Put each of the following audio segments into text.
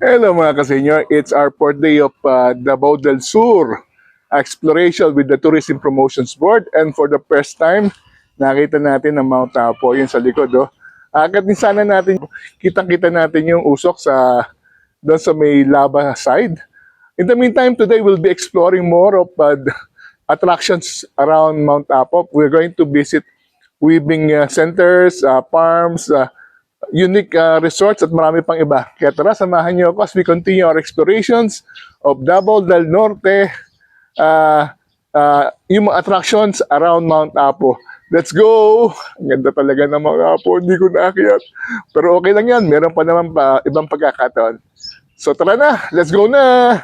Hello mga kasenyor, it's our fourth day of Davao del Sur exploration with the Tourism Promotions Board, and for the first time, nakita natin ang Mount Apo, yun sa likod. Oh. Agad din sana natin, kitang-kita natin yung usok doon sa may lava side. In the meantime, today we'll be exploring more of attractions around Mount Apo. We're going to visit weaving centers, farms, unique resorts at marami pang iba. Kaya tara, samahan niyo ako as we continue our explorations of Davao del Norte, yung mga attractions around Mount Apo. Let's go! Ang ganda talaga ng Mount Apo, hindi ko naakyat. Pero okay lang yan, meron pa naman ibang pagkakataon. So tara na, let's go na!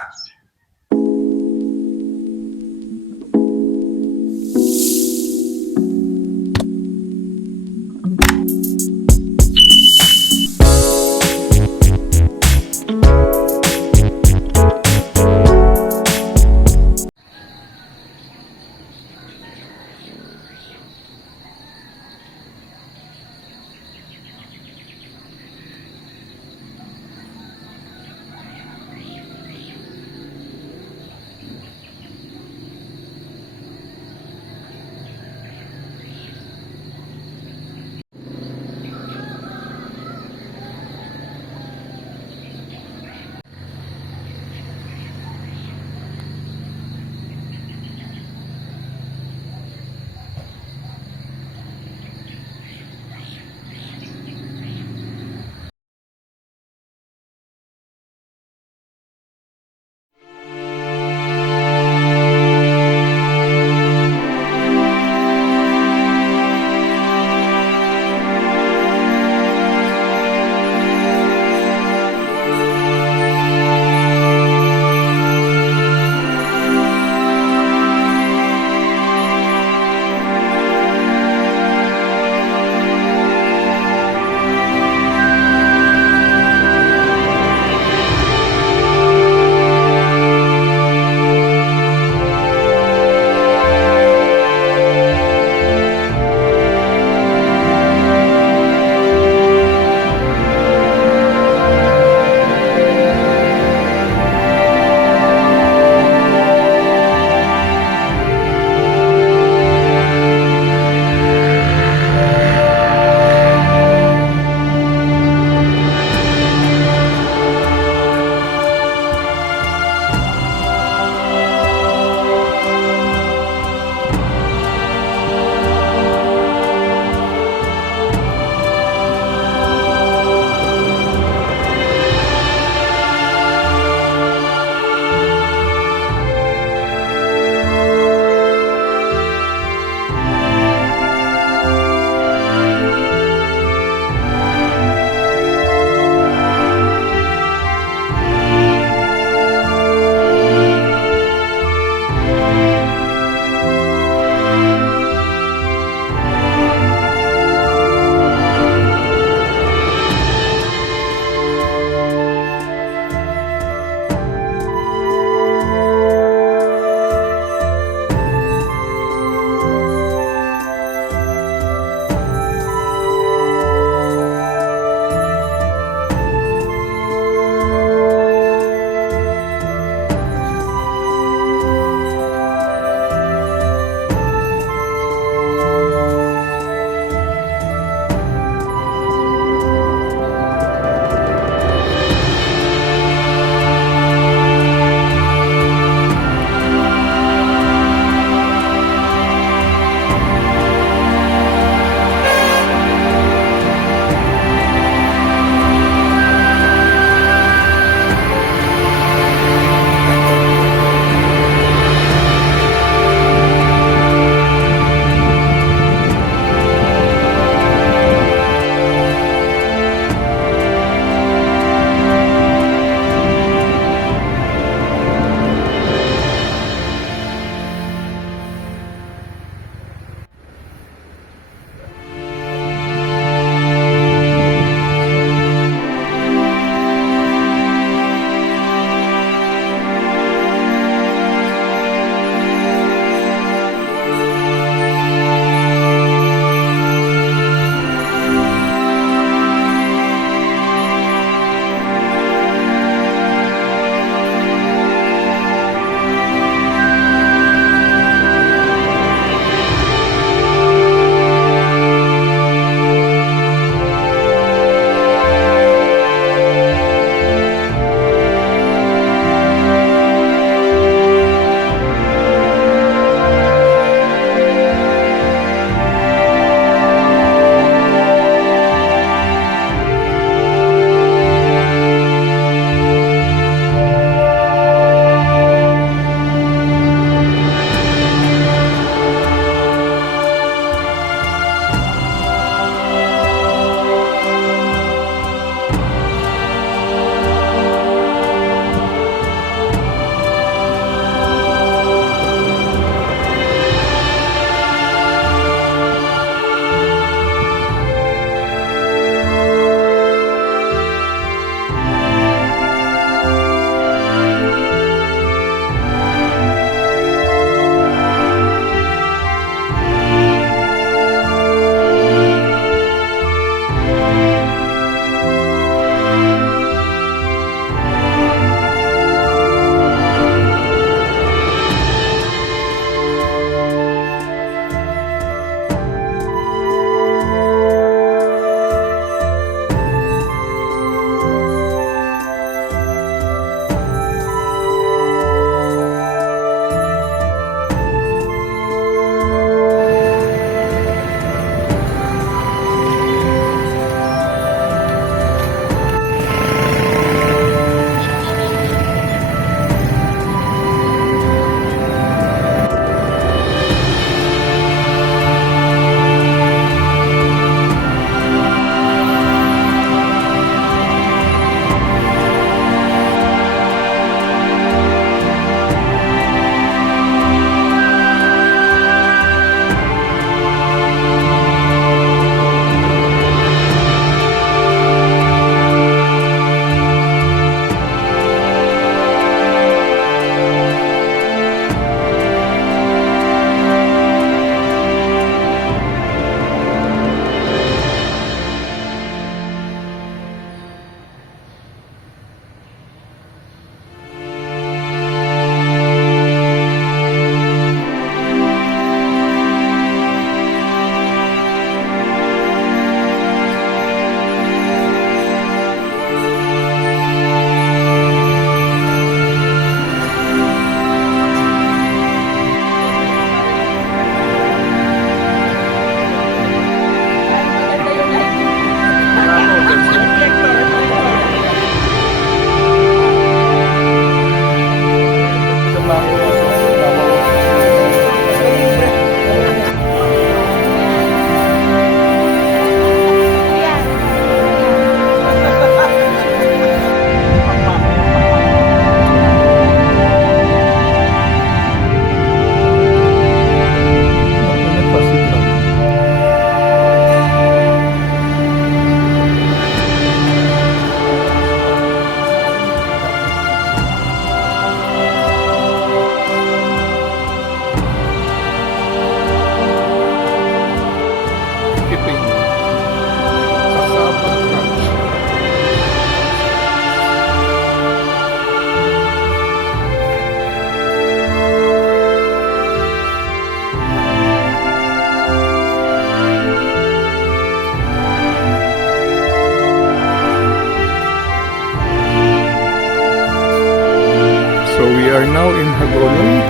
are now in Hagolong,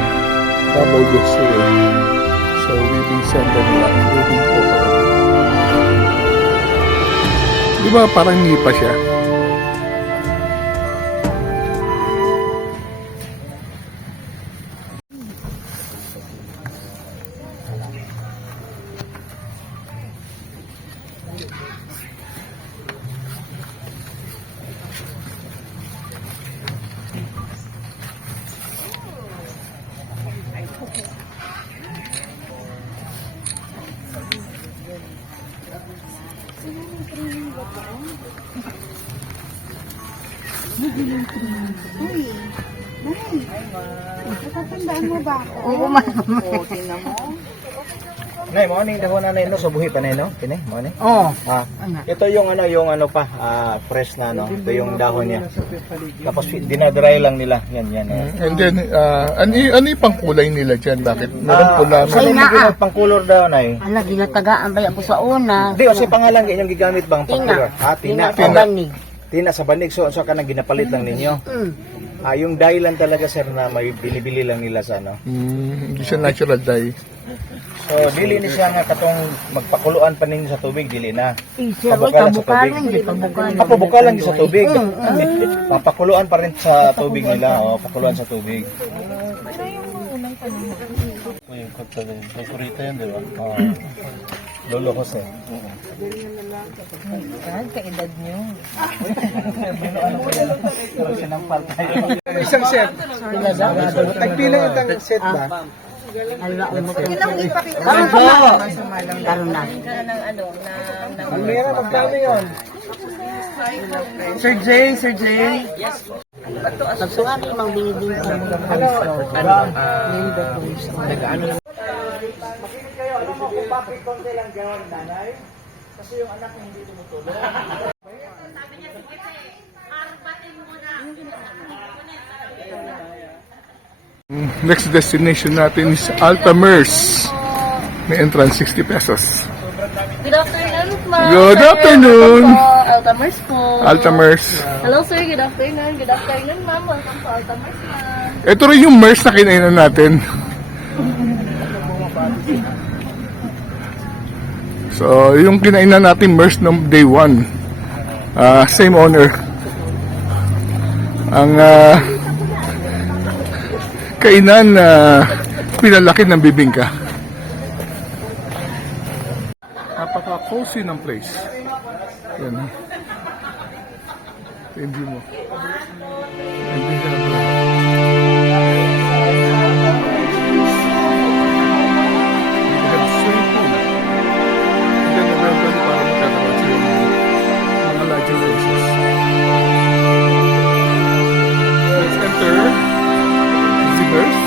Davao del Sur. So weaving center nila, moving forward. Di ba parang nipa siya? Natatandaan mo ba ako? Oo, man. Tingnan mo. Nay, mo ning dahon na no, subuhi pa nay no. Kini, mo ni. Oo. Ito yung ano pa, fresh na no. Ito yung dahon niya. Tapos dinadry lang nila. Yan. And then, ano yung pangkulay nila dyan? Bakit? Meron pula. Sa mga pangkulor daw nay. Ala, ginatagaan ba ako sa una? Di, o sa pangalan inyong gigamit bang pangkulor? Tina. Tina sa banig, so ka nang ginapalit lang ninyo. Yung dye lang talaga sir na may bili-bili lang nila sa ano. Hindi siya natural dye. So dili ni siya nga katong magpakuluan pa ninyo sa tubig, dili na. Pabukalan, hindi pabukalan. Pabukalan sa tubig. Papakuluan pa rin sa tubig nila, pakuluan sa tubig. Yung kanta din. Favorite yan, di ba? Lolo Jose. Kaedad nyo. Isang set. Nagpila yung set ba? Ala, Ilang ipakita Karoon na. Almira, magkano yun? Sir J. Yes. Pagsuan ko mang binibing ko mga palisto. Makinig kayo, alam mo kung bakit konti lang gawin nanay? Kasi yung anak niya hindi tumutulong. Next destination natin is Altamers. May entrance 60 pesos. Good afternoon, ma'am. Good afternoon. Altamers po. Altamers. Hello, sir. Good afternoon. Good afternoon, ma'am. Welcome to Altamers, ma'am. Ito rin yung MERS na kinainan natin. So, yung kinainan natin MERS ng day 1. Same owner. Ang kainan na pinalaki ng bibingka. Napaka-cozy ng place. Yan. Hindi mo. Hindi ka na pala. We have swimming pool. Hindi na meron para magkakaroon sa mga lodging houses. Let's enter Zingers.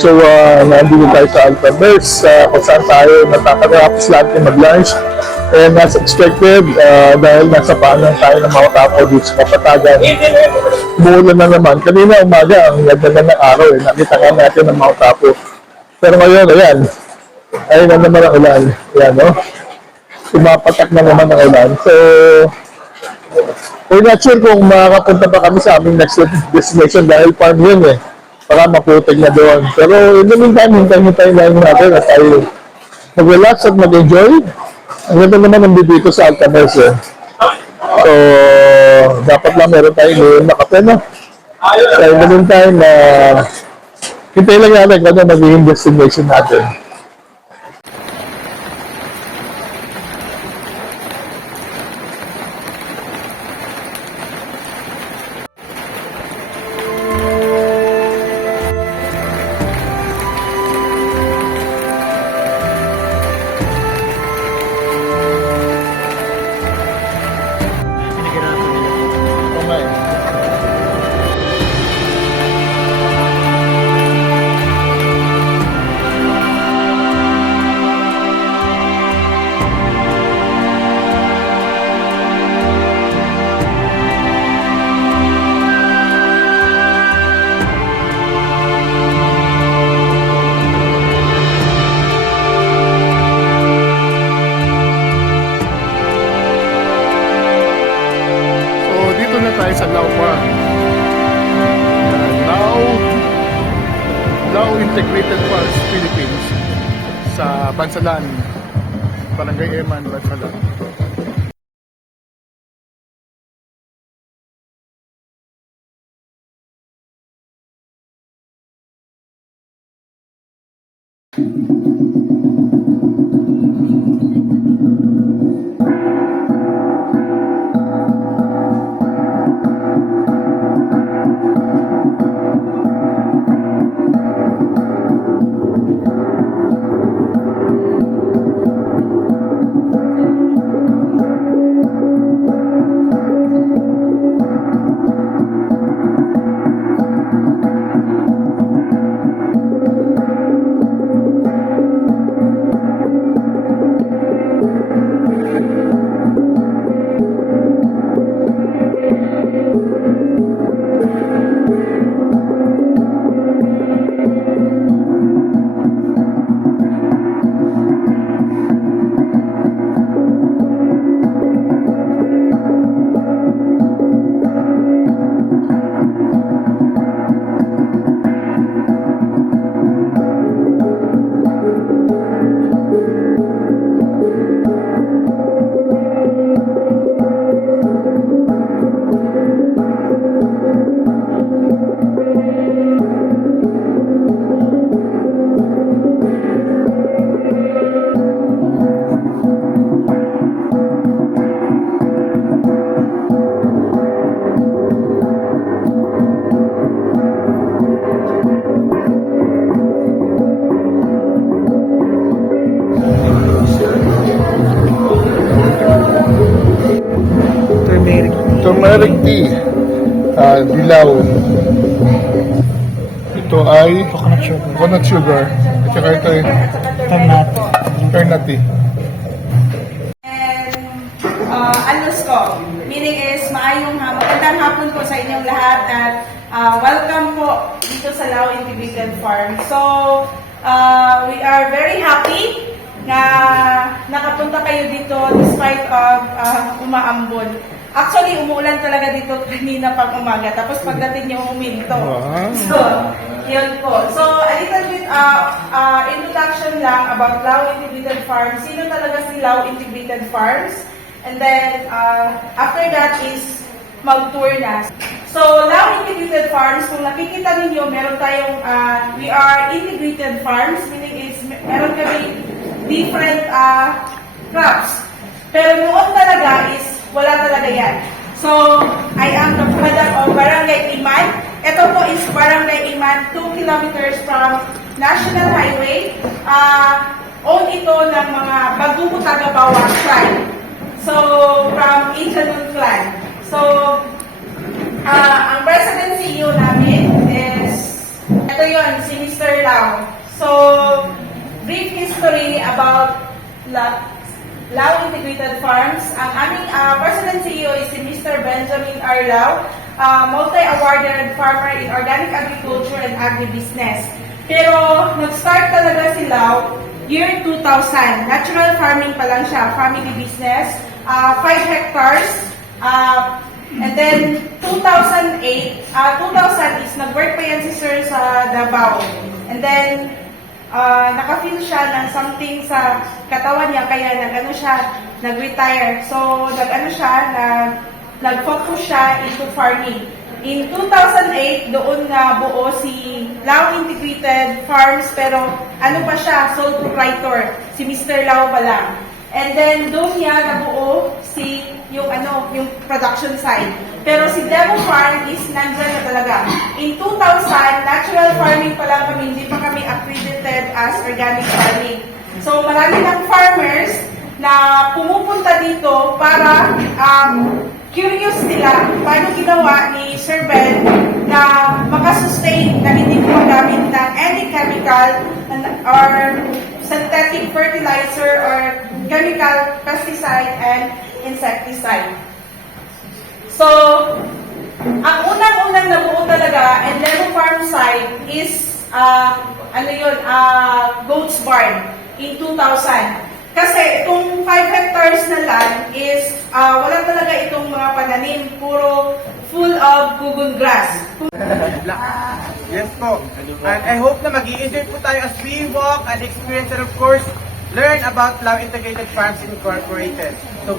So, nandito tayo sa Altamers, kung saan tayo natatapos natin mag-lunch. And as expected, dahil nasa paanan tayo ng mga tapo dito sa Kapatagan, umuulan na naman. Kanina umaga, ang ganda ng araw, nakita nga natin ng mga tapo. Pero ngayon, ayan, ayun na naman ang ulan. Ayan, no? Pumapatak na naman ang ulan. So, we're not sure kung makakapunta pa kami sa aming next destination dahil farm yun eh. Baka maputik na doon. Pero in the meantime, hintayin lang natin at tayo mag-relax at mag-enjoy. Ang ganda naman ang dito sa Altamers eh. So, dapat lang meron tayo na kape, no? So, in the meantime, hintayin lang natin kung ano magiging destination natin. Tayo sa Lao Farm. Lao Integrated Farms Philippines sa Bansalan, Barangay Eman, Bansalan. Turmeric tea, dilaw. Ito ay coconut sugar. At saka ito ay ternat tea. Alos ko, meaning is maayong magandang hapon po sa inyong lahat at welcome po dito sa Lao Integrated Farm. So, we are very happy na nakapunta kayo dito despite of umaambon. Actually, umuulan talaga dito kanina pang umaga. Tapos pagdating niyo huminto. Wow. So, yun po. So, a little bit introduction lang about Lao Integrated Farms. Sino talaga si Lao Integrated Farms? And then, after that is mag-tour na. So, Lao Integrated Farms, kung nakikita ninyo, meron tayong, we are integrated farms, meaning is, meron kami different crops. Pero noon talaga is, wala talaga yan. So, I am the product of Barangay Iman. Ito po is Barangay Iman, 2 kilometers from National Highway. Own ito ng mga Bagumo Tagabawa tribe. So, from Ijanun clan. So, ang president CEO namin is, ito yun, si Mr. Lau. So, brief history about Lao Integrated Farms. Ang aming President CEO is si Mr. Benjamin R. Lau, multi-awarded farmer in organic agriculture and agribusiness. Pero nag-start talaga si Lau year 2000. Natural farming pa lang siya, family business, 5 hectares. And then 2008, 2000 is nag-work pa yan si Sir sa Davao. And then naka-feel siya ng something sa katawan niya, kaya nag-retire. So, nag-focus siya into farming. In 2008, doon na buo si Lao Integrated Farms, pero ano pa siya, sole proprietor, si Mr. Lao pa lang. And then, doon niya nabuo yung production side. Pero si Devo Farm is nandyan na talaga. In 2000, natural farming pa lang kami, hindi pa kami accredited as organic farming. So, marami ng farmers na pumupunta dito para curious nila paano ginawa ni Sir Ben na makasustain na hindi gumagamit ng any chemical or synthetic fertilizer or chemical pesticide and insecticide. So, ang unang-unang nabuo talaga and Devo Farm side is goats barn in 2000. Kasi itong 5 hectares na land is wala talaga itong mga pananim, puro full of gugun grass. Yes po. And I hope na mag-i-enjoy po tayo as we walk and experience and of course, learn about Lao Integrated Farms Incorporated. So,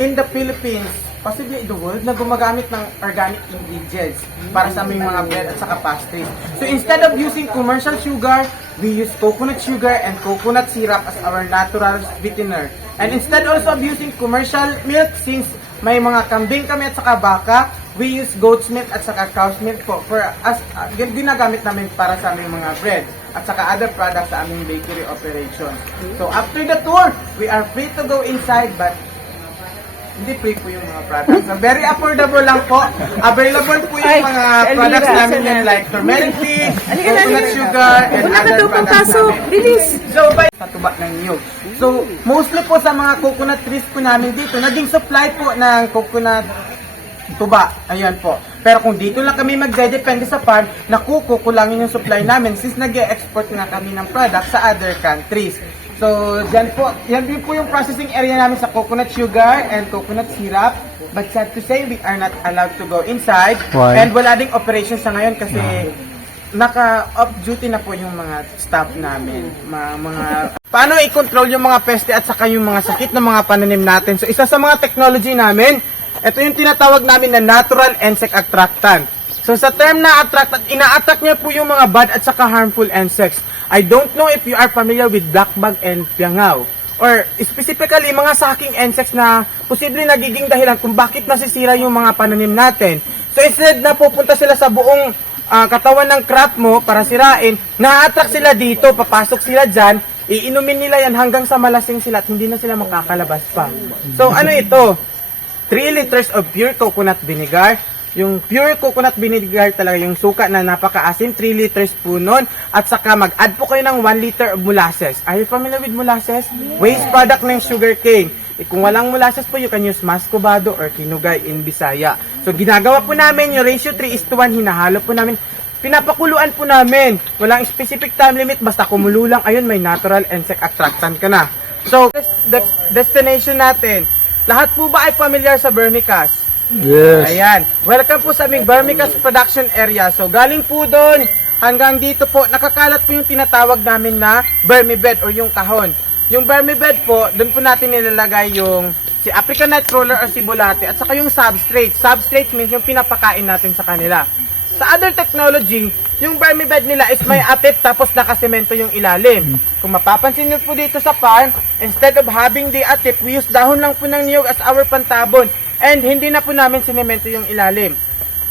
in the Philippines, possibly in the world, na gumagamit ng organic ingredients para sa aming mga bread at saka pastries. So, instead of using commercial sugar, we use coconut sugar and coconut syrup as our natural sweetener. And instead also of using commercial milk, since may mga kambing kami at saka baka, we use goat's milk at saka cow's milk po for as ginagamit namin para sa aming mga bread at saka other products sa aming bakery operation. So after the tour, we are free to go inside but hindi free po yung mga products. So, very affordable lang po. Available po yung mga products namin yan like turmeric tea, coconut sugar, and other products namin. So, by patuba ng niyog. So, mostly po sa mga coconut trees po namin dito, naging supply po ng coconut tuba. Ayan po. Pero kung dito lang kami magdedepende sa farm, kukulangin yung supply namin since nag-e-export nga kami ng product sa other countries. So, yan din po yung processing area namin sa coconut sugar and coconut syrup. But sad to say, we are not allowed to go inside. Why? And wala ding operation sa ngayon kasi naka-off duty na po yung mga staff namin. Paano i-control yung mga peste at saka yung mga sakit ng mga pananim natin? So, isa sa mga technology namin, ito yung tinatawag namin na natural insect attractant. So, sa term na attractant, ina-attract niya po yung mga bad at saka harmful insects. I don't know if you are familiar with black bug and piangaw. Or specifically, mga sucking insects na posibleng nagiging dahilan kung bakit nasisira yung mga pananim natin. So instead na pupunta sila sa buong katawan ng crop mo para sirain, na-attract sila dito, papasok sila dyan, iinumin nila yan hanggang sa malasing sila at hindi na sila makakalabas pa. So ano ito? 3 liters of pure coconut vinegar. Yung pure coconut vinegar talaga, yung suka na napakaasim, 3 liters po nun. At saka mag-add po kayo ng 1 liter of molasses. Are you familiar with molasses? Waste product ng sugar cane. Kung walang molasses po, you can use mascobado or kinugay in Bisaya. So ginagawa po namin, yung ratio 3:1, hinahalo po namin. Pinapakuluan po namin. Walang specific time limit, basta kumulo lang, ayun, may natural insect attractant ka na. So, destination natin. Lahat po ba ay familiar sa vermicast? Yes. Ayan. Welcome po sa aming vermicast production area. So, galing po doon hanggang dito po, nakakalat po yung tinatawag namin na vermibed or yung kahon. Yung vermibed po, doon po natin nilalagay yung si African Nightcrawler or si Bulate at saka yung substrate. Substrate means yung pinapakain natin sa kanila. Sa other technology, yung vermibed nila is may atip tapos nakasemento yung ilalim. Kung mapapansin nyo po dito sa farm, instead of having the atip, we use dahon lang po ng niyog as our pantabon. And hindi na po namin sinemento yung ilalim.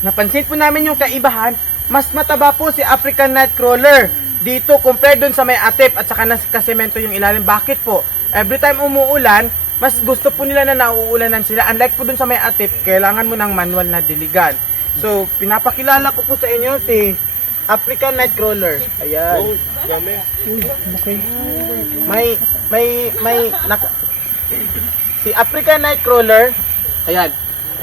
Napansin po namin yung kaibahan, mas mataba po si African Nightcrawler dito compared dun sa may atip at saka nakasemento yung ilalim. Bakit po? Every time umuulan, mas gusto po nila na nauulanan sila. Unlike po dun sa may atip, kailangan mo ng manual na diligan. So, pinapakilala ko po sa inyo si African Nightcrawler. Ayan. Si African Nightcrawler. Ayan.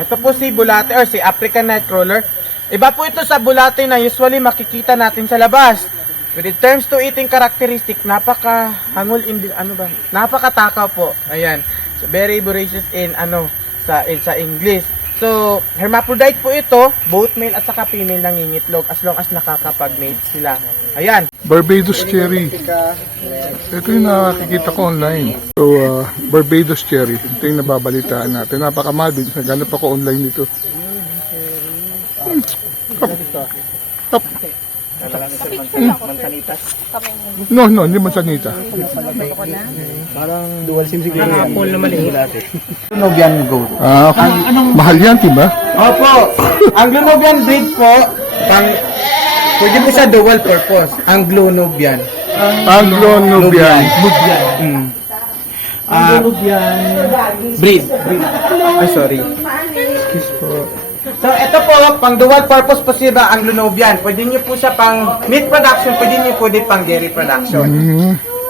Ito po si Bulate or si African Nightcrawler. Iba po ito sa Bulate na usually makikita natin sa labas. With in terms to eating characteristic, napakatakaw po. Ayan. So, very voracious in sa English. So, hermaphrodite po ito, both male at saka female nangingitlog as long as nakakapag-mate sila. Ayan. Barbados cherry. Ito yung nakikita ko online. So, Barbados cherry. Ito yung nababalitaan natin. Napakamahal din. Naghanap ako online nito. Top. No, hindi mansanita. Parang dual sim siguro yan. Apple naman Nubian goat. Okay. Mahal yan, diba? Opo. Ang Anglo-Nubian breed po, pwede po sa dual purpose. Anglo-Nubian. Anglo-Nubian. Breed. Ay, sorry. So, ito po, pang dual purpose po siya ang Anglo-Nubian. Pwede nyo po siya pang meat production, pwede nyo po din pang dairy production.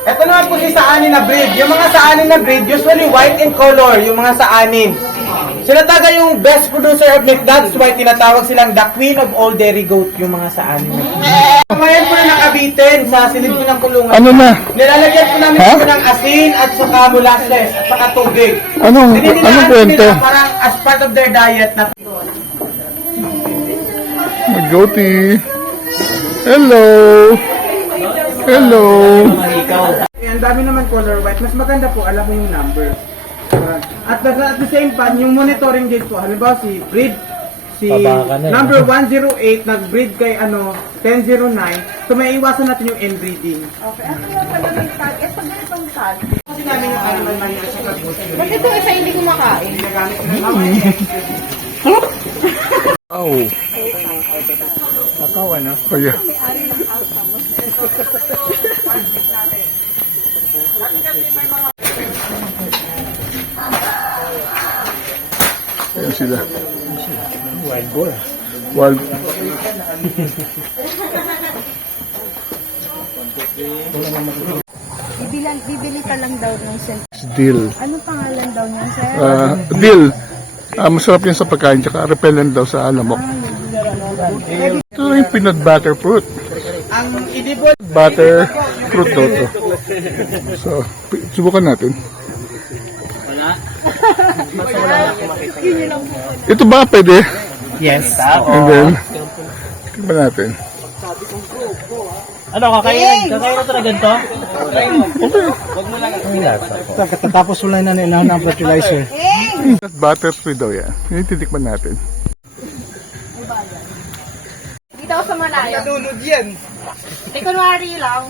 Ito naman po siya sa anin na breed. Yung mga sa anin na breed, usually white in color, yung mga sa anin. Sila talaga yung best producer of milk. That's why tinatawag silang the queen of all dairy goat, yung mga sa anin. Ngayon po na nakabitin sa silid ko ng kulungan. Ano na? Nilalagyan po namin po ng asin at saka molasses at saka tubig. Anong kwento? Nila parang as part of their diet na Goatee. Hello. Hello. ang dami naman color white. Mas maganda po, alam mo yung number. At the same time, yung monitoring date po, halimbawa si breed, number 108, nag-breed kay 1009, so may iwasan natin yung inbreeding. Okay, ano yung talaga yung tag? Eh, pag ganitong tag, Kasi namin yung animal money at saka grocery. bakit itong isa hindi kumakain? Ginagamit ko ng mga Oh. Kakao, ano? Oh, yeah. Ayan sila. Wild boar. Wild. Bibili ka lang daw ng Dill. Ano pangalan daw niyan, sir? Dill. Masarap yan sa pagkain, tsaka repellent daw sa alamok. Ito yung peanut butter fruit. Ang idibol, Butter fruit daw to. So, subukan natin. Ito ba pwede? Yes. And then, tingnan natin. Ano, kakain na to na ganito? Tapos wala na nila ng fertilizer. Peanut butter fruit daw yan. Yung titikman natin. Dito ako sa malayo. nadunod yan. Eh, kunwari lang.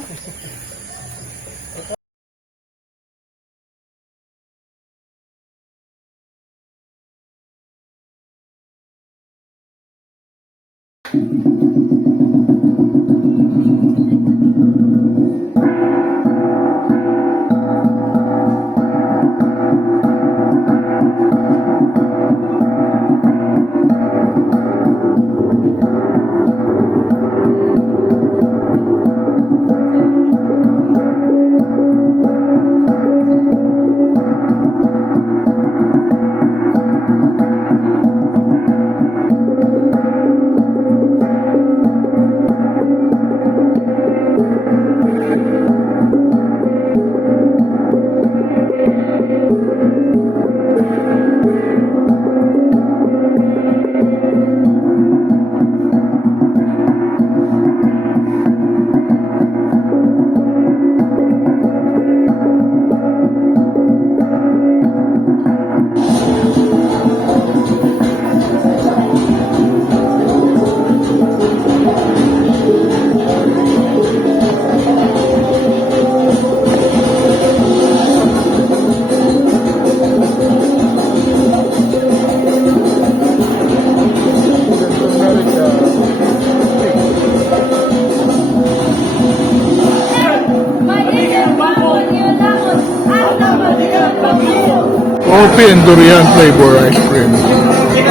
Coffee and durian flavor ice cream.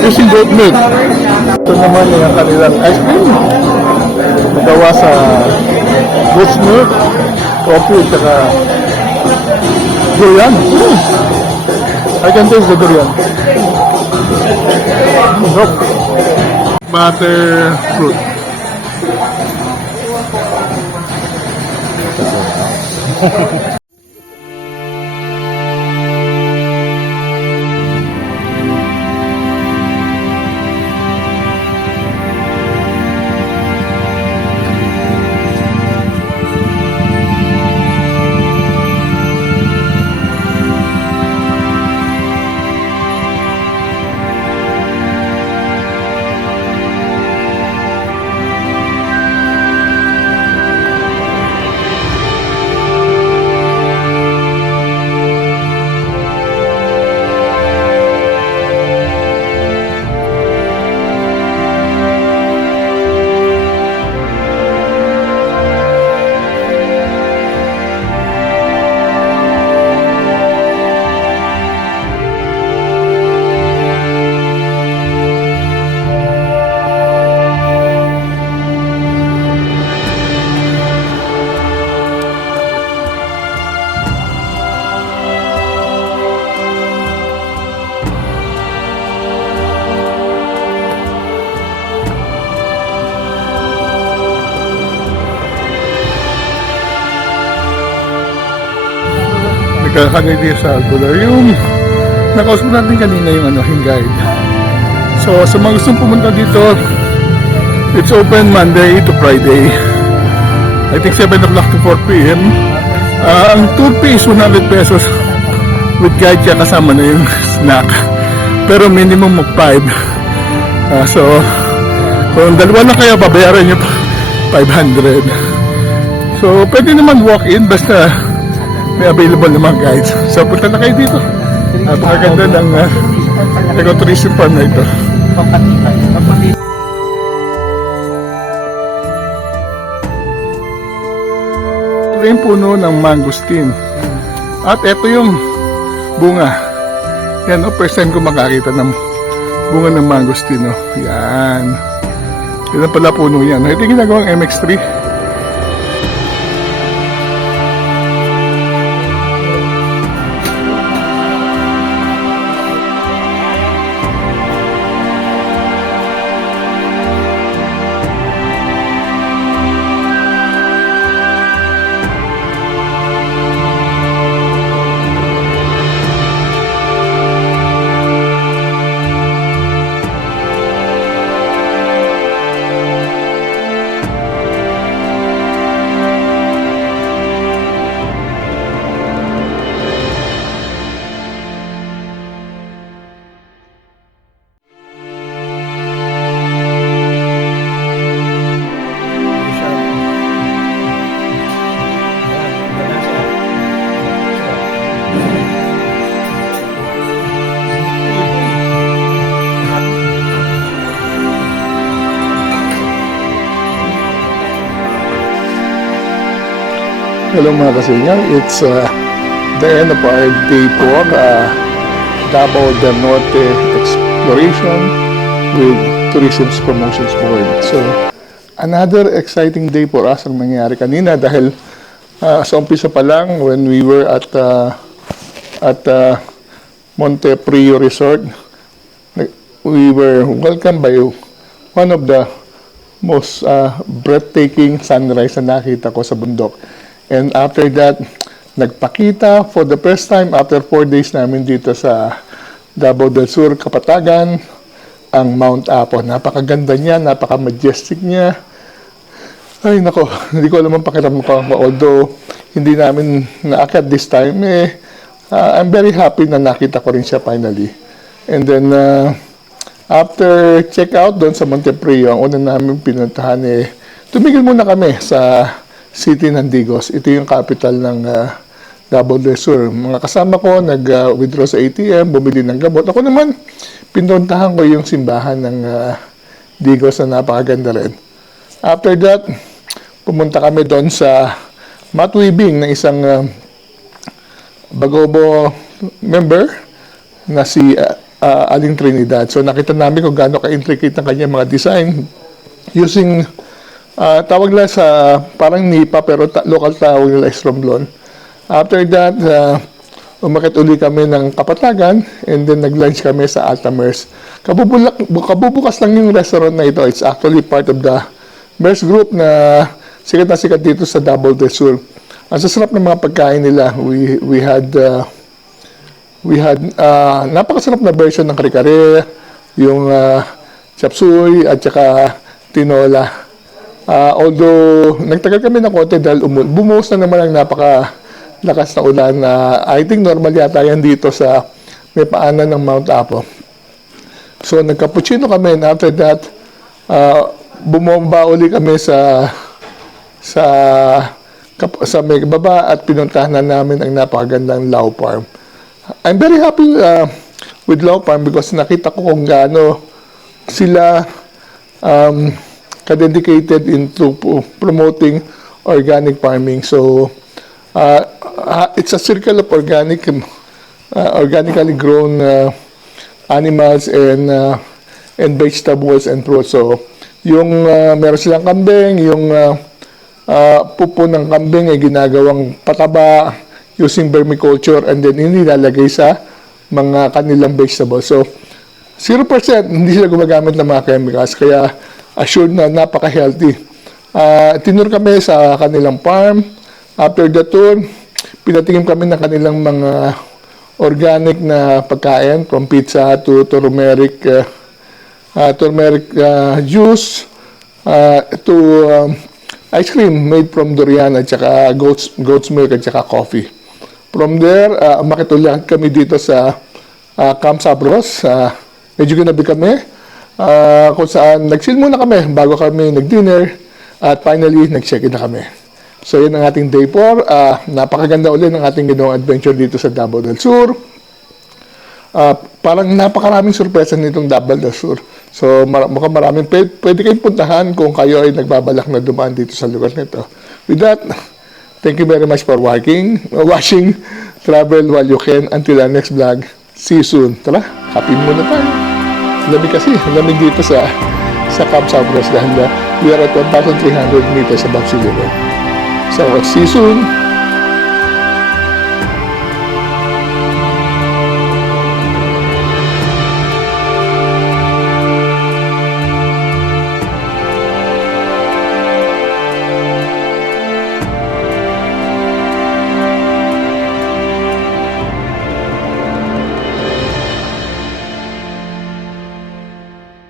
Using goat milk. Ito naman yung kanilang ice cream. Nagawa sa goat's milk, coffee, tsaka durian. I can taste the durian. Nope. Butter fruit. Nagkakagay sa Albular. Yung nakausap natin kanina yung yung guide. So, sa mga gustong pumunta dito, it's open Monday to Friday. I think 7 o'clock to 4 p.m. Ang tour fee is 100 pesos with guide siya, kasama na yung snack. Pero minimum of 5. So, kung dalawa lang kayo, babayaran nyo 500. So, pwede naman walk-in basta may available na mga guides. So, punta na kayo dito. Napakaganda ng ecotourism farm na ito. Ito yung puno ng mangosteen. At ito yung bunga. Yan, first time ko makakita ng bunga ng mangosteen. Yan. Yan pala puno yan. Ito yung ginagawang MX3. Hello mga kasingal, it's the end of our day 4, Davao del Norte exploration with Tourism Promotions Board. So, another exciting day for us ang nangyari kanina dahil sa umpisa pa lang when we were at Monte Prio Resort, we were welcomed by one of the most breathtaking sunrise na nakita ko sa bundok. And after that, nagpakita for the first time after 4 days namin dito sa Davao del Sur, Kapatagan, ang Mount Apo. Napakaganda niya, napaka-majestic niya. Ay nako, hindi ko alam ang pakiramdam ko. Although, hindi namin naakyat this time, I'm very happy na nakita ko rin siya finally. And then, after check-out doon sa Monte Prio, ang una namin pinuntahan tumigil muna kami sa City ng Digos. Ito yung capital ng Davao del Sur. Mga kasama ko nag-withdraw sa ATM, bumili ng gamot. Ako naman, pinuntahan ko yung simbahan ng Digos na napakaganda rin. After that, pumunta kami doon sa mat weaving ng isang Bagobo member na si Aling Trinidad. So nakita namin kung gaano ka-intricate ang kanyang mga design using tawag lang sa parang nipa pero local tawag nila is romblon. After that, umakit uli kami ng Kapatagan and then nag-lunch kami sa Altamers. Kabubukas lang yung restaurant na ito. It's actually part of the MERS group na sikat dito sa Davao del Sur. Ang sasarap ng mga pagkain nila. We had napakasarap na version ng kare-kare, yung chop suey at saka tinola. Although nagtagal kami ng konti dahil bumuhos na naman ang napakalakas na ulan na I think normal yata yan dito sa may paanan ng Mount Apo. So nagkapuchino kami and after that bumomba uli kami sa may baba at pinuntahan na namin ang napakagandang Lao Farm. I'm very happy with Lao Farm because nakita ko kung gaano sila ka-dedicated into promoting organic farming. So it's a circle of organically grown animals and vegetables and fruits. So yung meron silang kambing, yung pupo ng kambing ay ginagawang pataba using vermiculture and then inilalagay sa mga kanilang vegetables. So 0% hindi sila gumagamit ng mga chemicals kaya assured na napaka-healthy. Tinur kami sa kanilang farm. After the tour, pinatingin kami ng kanilang mga organic na pagkain from pizza to turmeric juice to ice cream made from durian at saka goat's milk at saka coffee. From there, makituloy kami dito sa Camp Sabros. Medyo ginabi kami kung saan nag-chill muna kami bago kami nag-dinner at finally nag-check-in na kami. So yun ang ating day 4. Napakaganda ulit ng ating ginawang adventure dito sa Davao del Sur. Parang napakaraming sorpresa nitong Davao del Sur. So mukhang maraming pwede kayong puntahan kung kayo ay nagbabalak na dumaan dito sa lugar nito. With that, thank you very much for watching. Travel while you can. Until our next vlog. See you soon. Tara, happy muna tayo. Lamig kasi. Lamig dito sa Camp Sabros dahil we are at 1,300 meters above sea level. So, see you soon.